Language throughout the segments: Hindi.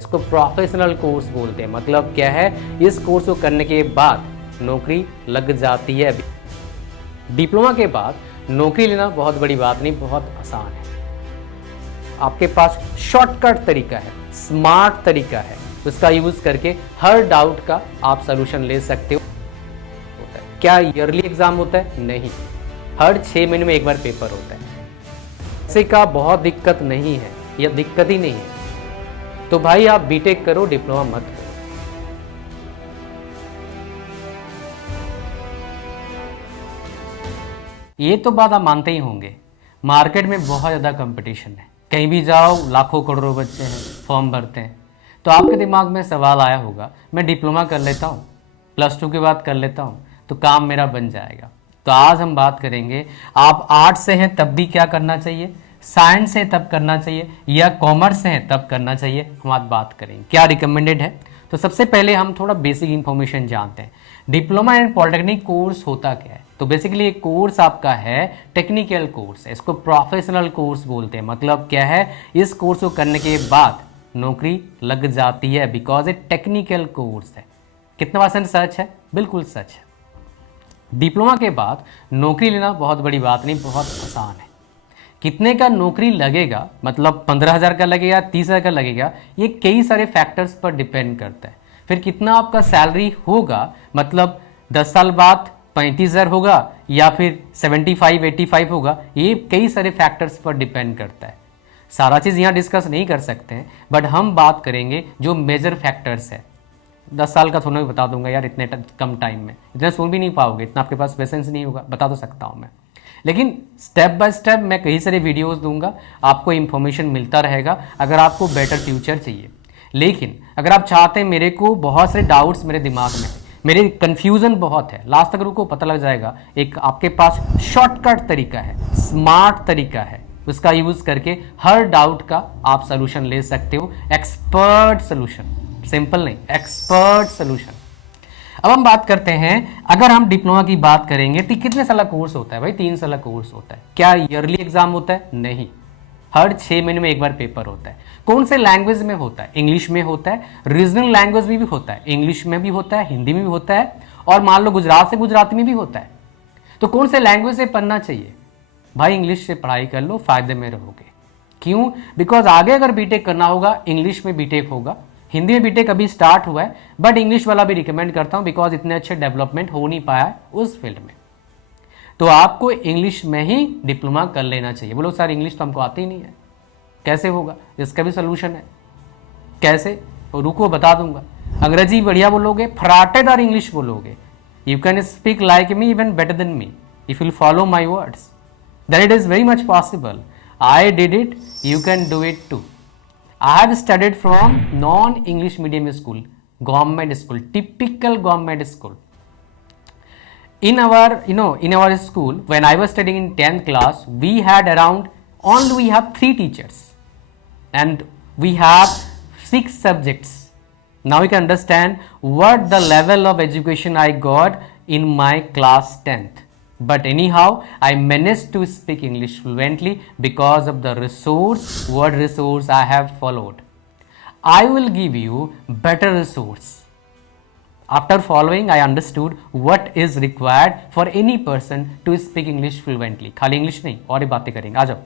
इसको प्रोफेशनल कोर्स बोलते हैं। मतलब क्या है, इस कोर्स को करने के बाद नौकरी लग जाती है। डिप्लोमा के बाद नौकरी लेना बहुत बड़ी बात नहीं, बहुत आसान है। आपके पास शॉर्टकट तरीका है, स्मार्ट तरीका है, उसका यूज करके हर डाउट का आप सोल्यूशन ले सकते हो। क्या ईयरली एग्जाम होता है? नहीं, हर 6 महीने में एक बार पेपर होता है। पैसे का बहुत दिक्कत नहीं है, यह दिक्कत ही नहीं है। तो भाई आप बीटेक करो, डिप्लोमा मत करो। ये तो बात आप मानते ही होंगे, मार्केट में बहुत ज़्यादा कंपटीशन है। कहीं भी जाओ लाखों करोड़ों बच्चे हैं, फॉर्म भरते हैं। तो आपके दिमाग में सवाल आया होगा, मैं डिप्लोमा कर लेता हूँ, +2 के बाद कर लेता हूँ, तो काम मेरा बन जाएगा। तो आज हम बात करेंगे, आप आर्ट्स से हैं तब भी क्या करना चाहिए, साइंस से तब करना चाहिए, या कॉमर्स से हैं तब करना चाहिए। हम आज बात करेंगे क्या रिकमेंडेड है। तो सबसे पहले हम थोड़ा बेसिक इंफॉर्मेशन जानते हैं। डिप्लोमा एंड पॉलिटेक्निक कोर्स होता क्या है। तो बेसिकली एक कोर्स आपका है, टेक्निकल कोर्स है, इसको प्रोफेशनल कोर्स बोलते हैं। मतलब क्या है, इस कोर्स को करने के बाद नौकरी लग जाती है, बिकॉज ए टेक्निकल कोर्स है। कितना % सच है? बिल्कुल सच है। डिप्लोमा के बाद नौकरी लेना बहुत बड़ी बात नहीं, बहुत आसान है। कितने का नौकरी लगेगा, मतलब 15,000 का लगेगा, 30,000 का लगेगा, ये कई सारे फैक्टर्स पर डिपेंड करता है। फिर कितना आपका सैलरी होगा, मतलब 10 साल बाद 35,000 होगा या फिर 75-85 होगा, ये कई सारे फैक्टर्स पर डिपेंड करता है। सारा चीज़ यहाँ डिस्कस नहीं कर सकते हैं, बट हम बात करेंगे जो मेजर फैक्टर्स है। 10 साल का थोड़ा बता दूंगा यार, इतने कम टाइम में इतना सुन भी नहीं पाओगे, इतना आपके पास पेशेंस नहीं होगा, बता तो सकता हूँ मैं। लेकिन स्टेप बाय स्टेप मैं कई सारे वीडियोस दूंगा, आपको इन्फॉर्मेशन मिलता रहेगा अगर आपको बेटर फ्यूचर चाहिए। लेकिन अगर आप चाहते हैं, मेरे को बहुत सारे डाउट्स मेरे दिमाग में, मेरे कन्फ्यूज़न बहुत है, लास्ट तक रुको, पता लग जाएगा। एक आपके पास शॉर्टकट तरीका है, स्मार्ट तरीका है, उसका यूज़ करके हर डाउट का आप सोल्यूशन ले सकते हो। एक्सपर्ट सोल्यूशन, सिंपल नहीं, एक्सपर्ट सोल्यूशन। अब हम बात करते हैं, अगर हम डिप्लोमा की बात करेंगे तो कितने साल का कोर्स होता है भाई? 3 साल का कोर्स होता है। क्या ईयरली एग्जाम होता है? नहीं, हर 6 महीने में एक बार पेपर होता है। कौन से लैंग्वेज में होता है? इंग्लिश में होता है। रीजनल लैंग्वेज में भी होता है, इंग्लिश में भी होता है, हिंदी में भी होता है, और मान लो गुजरात से गुजराती में भी होता है। तो कौन से लैंग्वेज से पढ़ना चाहिए भाई? इंग्लिश से पढ़ाई कर लो, फायदे में रहोगे। क्यों? बिकॉज आगे अगर बीटेक करना होगा, इंग्लिश में बीटेक होगा। हिंदी में बीटेक अभी स्टार्ट हुआ है, बट इंग्लिश वाला भी रिकमेंड करता हूं, बिकॉज इतने अच्छे डेवलपमेंट हो नहीं पाया है उस फील्ड में। तो आपको इंग्लिश में ही डिप्लोमा कर लेना चाहिए। बोलो सर इंग्लिश तो हमको आती ही नहीं है, कैसे होगा? इसका भी सोल्यूशन है। कैसे? रुको बता दूंगा। अंग्रेजी बढ़िया बोलोगे, फराटेदार इंग्लिश बोलोगे, you can speak like me, even better than me, if you follow my words, then it is very much possible. I did it, you can do it too. I have studied from non-English medium school, government school, typical government school. In our school, when I was studying in 10th class, we have 3 teachers, and we have 6 subjects. Now you can understand what the level of education I got in my class 10th. But anyhow, I managed to speak English fluently because of the word resource I have followed. I will give you better resource. After following, I understood what is required for any person to speak English fluently. खाली इंग्लिश नहीं, और भी बातें करेंगे, आ जाओ।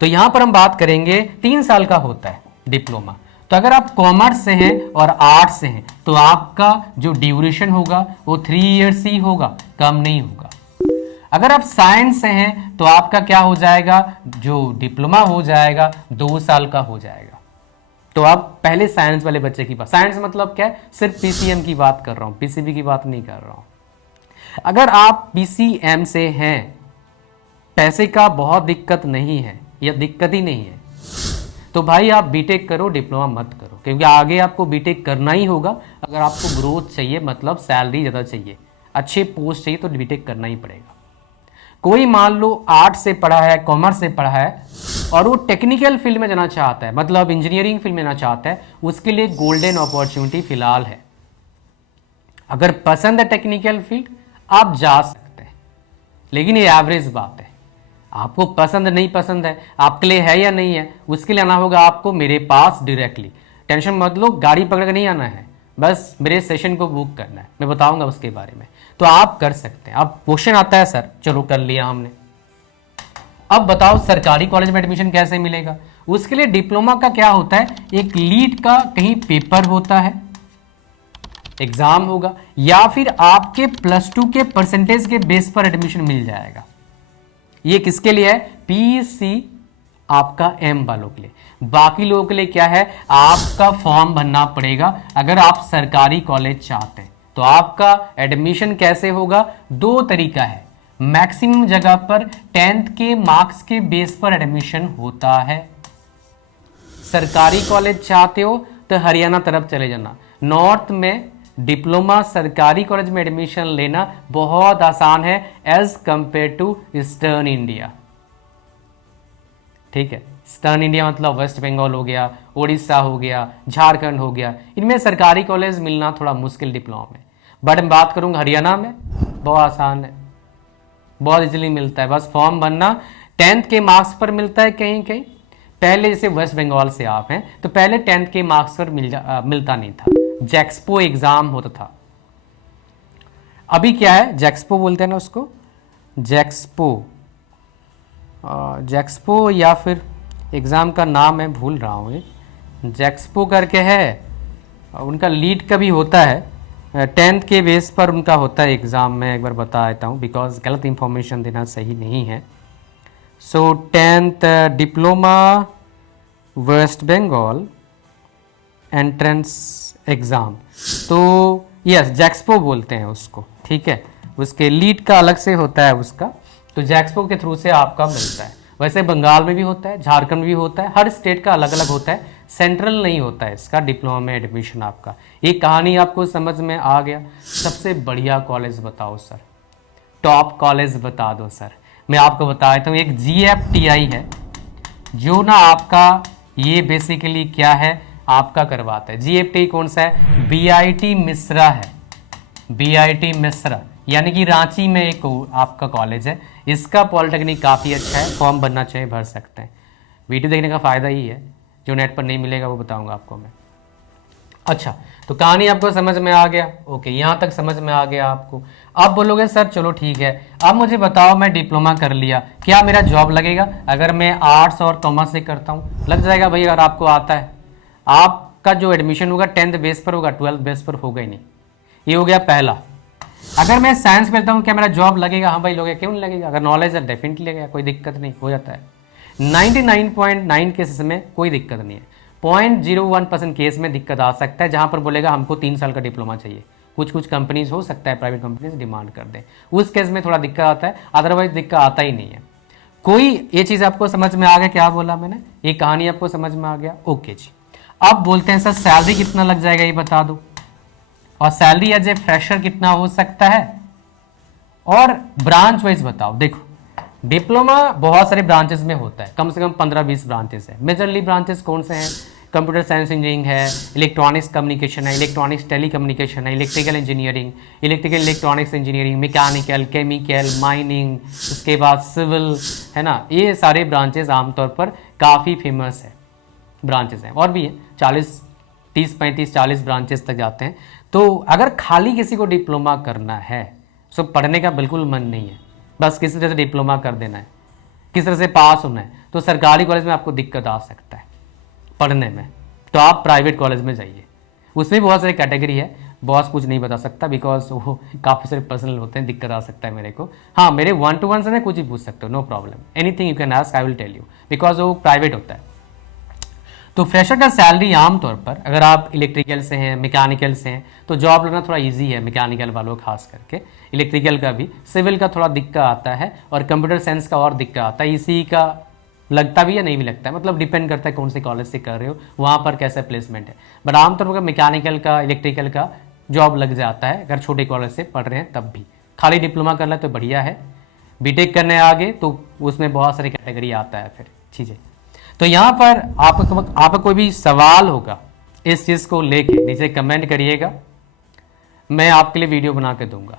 तो यहाँ पर हम बात करेंगे, 3 साल का होता है डिप्लोमा। तो अगर आप कॉमर्स से हैं और आर्ट्स से हैं, तो आपका जो ड्यूरेशन होगा वो 3 ईयर्स ही होगा, कम नहीं होगा। अगर आप साइंस से हैं तो आपका क्या हो जाएगा, जो डिप्लोमा हो जाएगा 2 साल का हो जाएगा। तो आप पहले साइंस वाले बच्चे की बात, साइंस मतलब क्या है, सिर्फ पीसीएम की बात कर रहा हूं, पीसीबी की बात नहीं कर रहा हूं। अगर आप पीसीएम से हैं, पैसे का बहुत दिक्कत नहीं है, या दिक्कत ही नहीं है, तो भाई आप बीटेक करो, डिप्लोमा मत करो, क्योंकि आगे आपको बीटेक करना ही होगा। अगर आपको ग्रोथ चाहिए, मतलब सैलरी ज़्यादा चाहिए, अच्छे पोस्ट चाहिए, तो बीटेक करना ही पड़ेगा। कोई मान लो आर्ट्स से पढ़ा है, कॉमर्स से पढ़ा है, और वो टेक्निकल फील्ड में जाना चाहता है, मतलब इंजीनियरिंग फील्ड में जाना चाहता है, उसके लिए गोल्डन अपॉर्चुनिटी फिलहाल है। अगर पसंद है टेक्निकल फील्ड, आप जा सकते हैं, लेकिन ये एवरेज बात है। आपको पसंद नहीं पसंद है, आपके लिए है या नहीं है, उसके लिए आना होगा आपको मेरे पास डायरेक्टली। टेंशन मत लो, गाड़ी पकड़ के नहीं आना है, बस मेरे सेशन को बुक करना है, मैं बताऊंगा उसके बारे में। तो आप कर सकते हैं। अब क्वेश्चन आता है सर, चलो कर लिया हमने, अब बताओ सरकारी कॉलेज में एडमिशन कैसे मिलेगा। उसके लिए डिप्लोमा का क्या होता है, एक लीड का कहीं पेपर होता है, एग्जाम होगा, या फिर आपके +2 के परसेंटेज के बेस पर एडमिशन मिल जाएगा। ये किसके लिए है, पीसी आपका एम वालों के लिए। बाकी लोगों के लिए क्या है, आपका फॉर्म भरना पड़ेगा अगर आप सरकारी कॉलेज चाहते हैं। तो आपका एडमिशन कैसे होगा, 2 तरीका है। मैक्सिमम जगह पर 10th के मार्क्स के बेस पर एडमिशन होता है। सरकारी कॉलेज चाहते हो तो हरियाणा तरफ चले जाना, नॉर्थ में डिप्लोमा सरकारी कॉलेज में एडमिशन लेना बहुत आसान है as compare to eastern India. ठीक है, ईस्टर्न इंडिया मतलब वेस्ट बंगाल हो गया, उड़ीसा हो गया, झारखंड हो गया, इनमें सरकारी कॉलेज मिलना थोड़ा मुश्किल डिप्लोमा में। बट मैं बात करूंगा हरियाणा में बहुत आसान है, बहुत इजीली मिलता है, बस फॉर्म भरना। 10th के मार्क्स पर मिलता है कहीं कहीं, पहले जैसे वेस्ट बंगाल से आप हैं तो पहले 10th के मार्क्स पर मिलता नहीं था, जैक्सपो एग्जाम होता था। अभी क्या है, जैक्सपो बोलते हैं ना उसको, जैक्सपो या फिर एग्ज़ाम का नाम मैं भूल रहा हूँ, जैक्सपो करके है, उनका लीड का भी होता है, 10th के बेस पर उनका होता है एग्ज़ाम। मैं एक बार बता देता हूँ बिकॉज गलत इंफॉर्मेशन देना सही नहीं है। So 10th diploma West Bengal entrance exam, तो यस जैक्सपो बोलते हैं उसको। ठीक है, उसके लीड का अलग से होता है उसका, तो जैक्सपो के थ्रू से आपका मिलता है। वैसे बंगाल में भी होता है, झारखंड में भी होता है, हर स्टेट का अलग अलग होता है, सेंट्रल नहीं होता है इसका डिप्लोमा में एडमिशन आपका। ये कहानी आपको समझ में आ गया। सबसे बढ़िया कॉलेज बताओ सर, टॉप कॉलेज बता दो सर। मैं आपको बता देता हूँ, एक GFTI है जो ना आपका ये बेसिकली क्या है आपका करवाता है। GFTI कौन सा है, BIT मिश्रा है, BIT मिश्रा, यानी कि रांची में एक आपका कॉलेज है। इसका पॉलिटेक्निक काफ़ी अच्छा है, फॉर्म भरना चाहिए, भर सकते हैं। वीडियो देखने का फ़ायदा ही है, जो नेट पर नहीं मिलेगा वो बताऊंगा आपको मैं। अच्छा, तो कहानी आपको समझ में आ गया, ओके, यहाँ तक समझ में आ गया आपको। अब बोलोगे सर चलो ठीक है, अब मुझे बताओ मैं डिप्लोमा कर लिया, क्या मेरा जॉब लगेगा अगर मैं आर्ट्स और कॉमर्स से करता हूँ? लग जाएगा भाई, अगर आपको आता है। आपका जो एडमिशन होगा 10th बेस पर होगा, 12th बेस पर होगा ही नहीं। ये हो गया पहला। अगर मैं साइंस करता हूँ क्या मेरा जॉब लगेगा? हाँ भाई लगेगा, क्यों नहीं लगेगा, अगर नॉलेज है डेफिनेटली लगेगा, कोई दिक्कत नहीं, हो जाता है। 99.9 केसेस में कोई दिक्कत नहीं है, 0.01% केस में दिक्कत आ सकता है, जहाँ पर बोलेगा हमको 3 साल का डिप्लोमा चाहिए। कुछ कुछ कंपनीज हो सकता है, प्राइवेट कंपनीज डिमांड कर दें, उस केस में थोड़ा दिक्कत आता है, अदरवाइज दिक्कत आता ही नहीं है। कोई ये चीज़ आपको समझ में आ गया, क्या बोला मैंने, ये कहानी आपको समझ में आ गया, ओके जी। अब बोलते हैं सर सैलरी कितना लग जाएगा ये बता दो, और सैलरी एज ए फ्रेशर कितना हो सकता है, और ब्रांच वाइज बताओ। देखो डिप्लोमा बहुत सारे ब्रांचेस में होता है, कम से कम 15-20 ब्रांचेस है। मेजरली ब्रांचेस कौन से हैं? कंप्यूटर साइंस इंजीनियरिंग है, इलेक्ट्रॉनिक्स कम्युनिकेशन है, इलेक्ट्रॉनिक्स टेलीकम्युनिकेशन है, electrical engineering, electrical electronics engineering, mechanical, chemical, mining, उसके बाद सिविल, है ना। ये सारे ब्रांचेस आमतौर पर काफ़ी फेमस है ब्रांचेस हैं, और भी हैं 40, 30, 35, 40 ब्रांचेस तक जाते हैं। तो अगर खाली किसी को डिप्लोमा करना है, सो पढ़ने का बिल्कुल मन नहीं है, बस किसी तरह से डिप्लोमा कर देना है, किस तरह से पास होना है, तो सरकारी कॉलेज में आपको दिक्कत आ सकता है पढ़ने में, तो आप प्राइवेट कॉलेज में जाइए। उसमें बहुत सारी कैटेगरी है, बॉस कुछ नहीं बता सकता बिकॉज वो काफ़ी सारे पर्सनल होते हैं, दिक्कत आ सकता है मेरे को। हाँ, मेरे 1-to-1 से मैं कुछ भी पूछ सकते हो, no problem, anything you can ask, I will tell you, because वो प्राइवेट होता है। तो फ्रेशर का सैलरी आमतौर पर अगर आप इलेक्ट्रिकल से हैं, मैकेनिकल से हैं, तो जॉब लगना थोड़ा इजी है, मैकेनिकल वालों खास करके, इलेक्ट्रिकल का भी, सिविल का थोड़ा दिक्कत आता है, और कंप्यूटर साइंस का और दिक्कत आता है। इसी का लगता भी या नहीं भी लगता है, मतलब डिपेंड करता है कौन से कॉलेज से कर रहे हो, वहाँ पर कैसा प्लेसमेंट है। बट आमतौर पर मैकेनिकल का, इलेक्ट्रिकल का जॉब लग जाता है अगर छोटे कॉलेज से पढ़ रहे हैं तब भी। खाली डिप्लोमा कर ले तो बढ़िया है, बीटेक करने आगे तो उसमें बहुत सारी कैटेगरी आता है फिर चीज़ें। तो यहाँ पर आपका कोई भी सवाल होगा इस चीज़ को लेके नीचे कमेंट करिएगा, मैं आपके लिए वीडियो बना के दूंगा।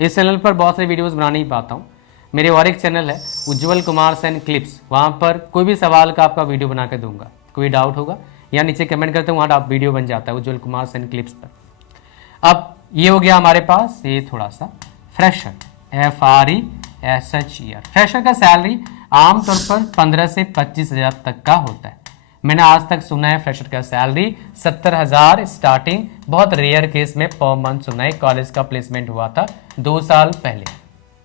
इस चैनल पर बहुत सारी वीडियोस बना नहीं पाता हूँ, मेरे और एक चैनल है उज्जवल कुमार सेन क्लिप्स, वहाँ पर कोई भी सवाल का आपका वीडियो बना के दूंगा। कोई डाउट होगा या नीचे कमेंट करते हैं, वहाँ आप वीडियो बन जाता है उज्जवल कुमार सेन क्लिप्स पर। अब ये हो गया हमारे पास ये थोड़ा सा फ्रेशर, FRESHER। फ्रेशर का सैलरी आमतौर पर 15 से 25,000 तक का होता है। मैंने आज तक सुना है फ्रेशर का सैलरी 70,000 स्टार्टिंग, बहुत रेयर केस में पर मंथ सुना है। कॉलेज का प्लेसमेंट हुआ था 2 साल पहले,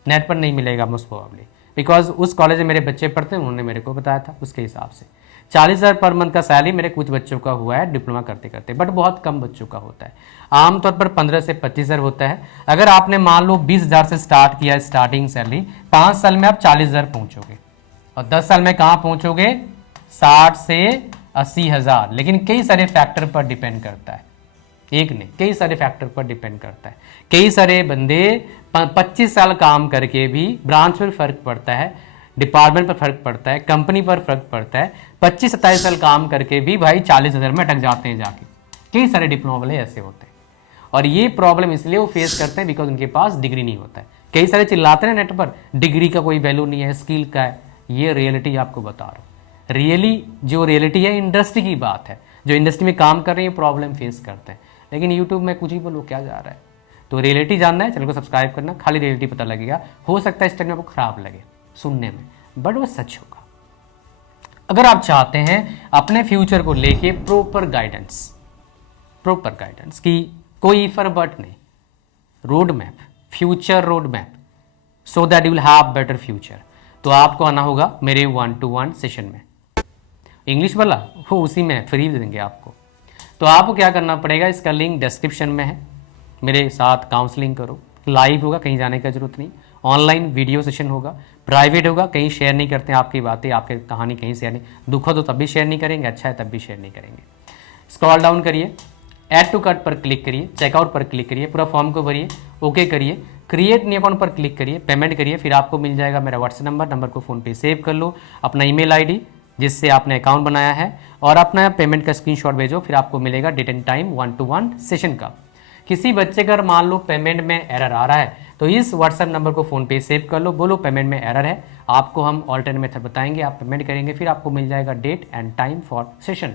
नेट पर नहीं मिलेगा मोस्ट प्रोबेबली, बिकॉज उस कॉलेज में मेरे बच्चे पढ़ते हैं, उन्होंने मेरे को बताया था उसके हिसाब से। 40,000 पर मंथ का सैलरी मेरे कुछ बच्चों का हुआ है डिप्लोमा करते करते, बट बहुत कम बच्चों का होता है। आमतौर पर 15 से 25,000 होता है। अगर आपने मान लो 20,000 से स्टार्ट किया स्टार्टिंग सैलरी, 5 साल में आप 40,000 पहुंचोगे और 10 साल में कहाँ पहुंचोगे 60 से 80,000। लेकिन कई सारे फैक्टर पर डिपेंड करता है, एक नहीं कई सारे फैक्टर पर डिपेंड करता है। कई सारे बंदे 25 साल काम करके भी ब्रांच पर फर्क पड़ता है, डिपार्टमेंट पर फर्क पड़ता है, कंपनी पर फर्क पड़ता है, 25-27 साल काम करके भी भाई 40,000 में अटक जाते हैं जाके। कई सारे डिप्लोमा वाले ऐसे होते हैं और ये प्रॉब्लम इसलिए वो फेस करते हैं बिकॉज उनके पास डिग्री नहीं होता है। कई सारे चिल्लाते हैं नेट पर डिग्री का कोई वैल्यू नहीं है, स्किल का है। ये रियलिटी आपको बता रहा हूँ, रियली जो रियलिटी है इंडस्ट्री की बात है। जो इंडस्ट्री में काम कर रहे हैं प्रॉब्लम फेस करते हैं, लेकिन यूट्यूब में कुछ ही बोलो क्या जा रहा है। तो रियलिटी जानना है चैनल को सब्सक्राइब करना, खाली रियलिटी पता लगेगा। हो सकता है इस टाइम में आपको खराब लगे सुनने में, बट वो सच होगा। अगर आप चाहते हैं अपने फ्यूचर को लेके प्रॉपर गाइडेंस की कोई फर बट नहीं, road map, future road map, so that you will have better future, तो आपको आना होगा मेरे 1-to-1 सेशन में। इंग्लिश वाला वो उसी में फ्री देंगे आपको। तो आपको क्या करना पड़ेगा, इसका लिंक डिस्क्रिप्शन में है, मेरे साथ काउंसलिंग करो। लाइव होगा, कहीं जाने की जरूरत नहीं, ऑनलाइन वीडियो सेशन होगा, प्राइवेट होगा, कहीं शेयर नहीं करते हैं आपकी बातें, आपकी कहानी कहीं शेयर नहीं, दुख हो तो तब भी शेयर नहीं करेंगे, अच्छा है तब भी शेयर नहीं करेंगे। स्क्रॉल डाउन करिए, ऐड टू कार्ट पर क्लिक करिए, चेकआउट पर क्लिक करिए, पूरा फॉर्म को भरिए, ओके करिए, क्रिएट न्यू अकाउंट पर क्लिक करिए, पेमेंट करिए, फिर आपको मिल जाएगा मेरा व्हाट्सएप नंबर को फ़ोन पे सेव कर लो, अपना ईमेल आईडी जिससे आपने अकाउंट बनाया है और अपना पेमेंट का स्क्रीनशॉट भेजो, फिर आपको मिलेगा date and time 1-to-1 session का। किसी बच्चे का मान लो पेमेंट में एरर आ रहा है तो इस व्हाट्सएप नंबर को फ़ोन पे सेव कर लो, बोलो पेमेंट में एरर है, आपको हम ऑल्टरनेट मेथड बताएंगे, आप पेमेंट करेंगे, फिर आपको मिल जाएगा date and time for session.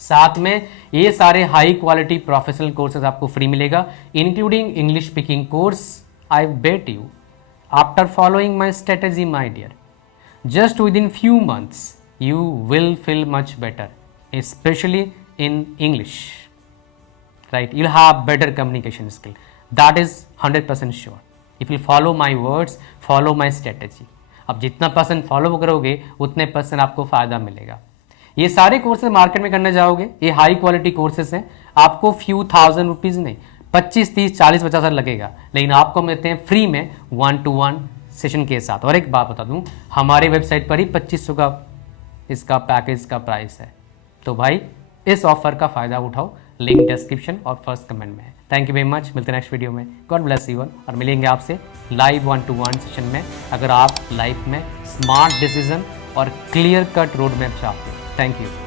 साथ में ये सारे हाई क्वालिटी प्रोफेशनल कोर्सेज आपको फ्री मिलेगा, including English speaking course. I bet you after following my strategy my dear, just within few months you will feel much better, especially in English, right? You'll have better communication skill, that is 100% sure if you follow my words, follow my strategy। अब जितना परसेंट फॉलो करोगे उतने परसेंट आपको फायदा मिलेगा। ये सारे कोर्सेज मार्केट में करने जाओगे, ये हाई क्वालिटी कोर्सेज हैं, आपको फ्यू थाउजेंड रुपीज नहीं 25, 30, 40, 50 हज़ार लगेगा, लेकिन आपको मिलते हैं फ्री में 1-to-1 सेशन के साथ। और एक बात बता दूं, हमारे वेबसाइट पर ही 2500 का इसका पैकेज का प्राइस है। तो भाई इस ऑफर का फ़ायदा उठाओ, लिंक डिस्क्रिप्शन और फर्स्ट कमेंट में है। थैंक यू वेरी मच, मिलते हैं नेक्स्ट वीडियो में। गॉड ब्लेस यू और मिलेंगे आपसे लाइव 1-to-1 सेशन में, अगर आप लाइफ में स्मार्ट डिसीजन और क्लियर कट रोड मैप चाहते हो। Thank you.